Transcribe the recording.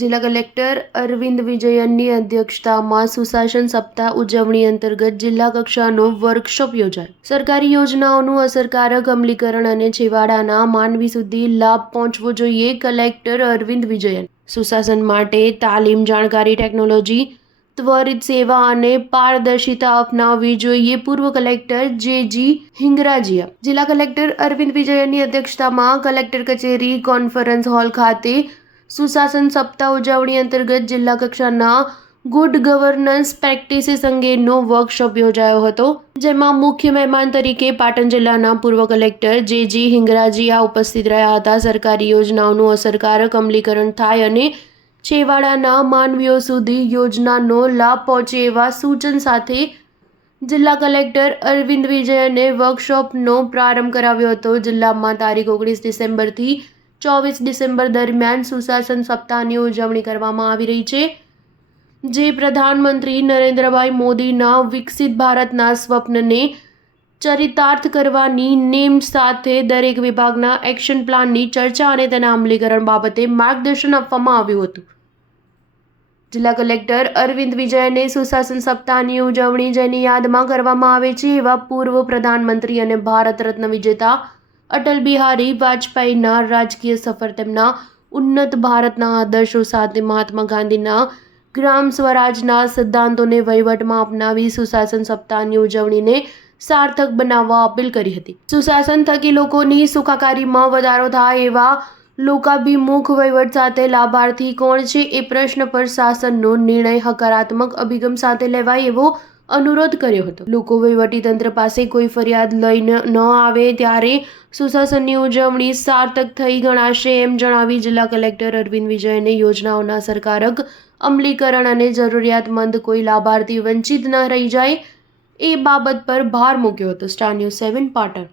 જિલ્લા કલેક્ટર અરવિંદ વિજયનની અધ્યક્ષતામાં સુશાસન સપ્તાહ ઉજવણી અંતર્ગત જિલ્લા કક્ષાનો વર્કશોપ યોજાયો. સરકારી યોજનાઓનું અસરકારક અમલીકરણ અને છેવાડાના માનવી સુધી લાભ પહોંચવો જોઈએ. કલેક્ટર અરવિંદ વિજયન. સુશાસન માટે તાલીમ, જાણકારી, ટેકનોલોજી, ત્વરિત સેવા અને પારદર્શિતા અપનાવવી જોઈએ. પૂર્વ કલેક્ટર જે.જી. હિંગરાજીયા. જિલ્લા કલેક્ટર અરવિંદ વિજયનની અધ્યક્ષતામાં કલેક્ટર કચેરી કોન્ફરન્સ હોલ ખાતે સુશાસન સપ્તાહ ઉજવણી અંતર્ગત જિલ્લા કક્ષાના ગુડ ગવર્નન્સ પ્રેક્ટિસીસ અંગેનો વર્કશોપ યોજાયો હતો, જેમાં મુખ્ય મહેમાન તરીકે પાટણ જિલ્લાના પૂર્વ કલેક્ટર જે.જી. હિંગરાજીયા ઉપસ્થિત રહ્યા હતા. સરકારી યોજનાઓનું અસરકારક અમલીકરણ થાય અને છેવાડાના માનવીઓ સુધી યોજનાનો લાભ પહોંચે એવા સૂચન સાથે જિલ્લા કલેક્ટર અરવિંદ વિજયને વર્કશોપનો પ્રારંભ કરાવ્યો હતો. જિલ્લામાં તારીખ 19 ડિસેમ્બરથી 24 ડિસેમ્બર દરમિયાન સુશાસન સપ્તાહની ઉજવણી કરવામાં આવી રહી છે, જે પ્રધાનમંત્રી નરેન્દ્રભાઈ મોદીના વિકસિત ભારતના સ્વપ્નને ચરિતાર્થ કરવાની નેમ સાથે દરેક વિભાગના એક્શન પ્લાનની ચર્ચા અને તેના અમલીકરણ બાબતે માર્ગદર્શન આપવામાં આવ્યું હતું. જિલ્લા કલેક્ટર અરવિંદ વિજયને સુશાસન સપ્તાહની ઉજવણી જેની યાદમાં કરવામાં આવે છે એવા પૂર્વ પ્રધાનમંત્રી અને ભારત રત્ન વિજેતા અટલ બિહારી વાજપેયીના રાજકીય સફર, તેમના ઉન્નત ભારતના આદર્શો સાથે મહાત્મા ગાંધીના ગ્રામ સ્વરાજના સિદ્ધાંતોને વહીવટમાં અપનાવી સુશાસન સપ્તાહની ઉજવણીને સાર્થક બનાવવા અપીલ કરી હતી. સુશાસન થકી લોકોની સુખાકારીમાં વધારો થાય એવા લોકાભિમુખ વહીવટ સાથે લાભાર્થી કોણ છે એ પ્રશ્ન પર શાસનનો નિર્ણય હકારાત્મક અભિગમ સાથે લેવાય એવો અનુરોધ કર્યો હતો. લોકો વહીવટીતંત્ર પાસે કોઈ ફરિયાદ લઈને ન આવે ત્યારે સુશાસનની ઉજવણી સાર્થક થઈ ગણાશે એમ જણાવી જિલ્લા કલેક્ટર અરવિંદ વિજયને યોજનાઓના અસરકારક અમલીકરણ અને જરૂરિયાતમંદ કોઈ લાભાર્થી વંચિત ન રહી જાય એ બાબત પર ભાર મૂક્યો હતો. Star news 7 Patan.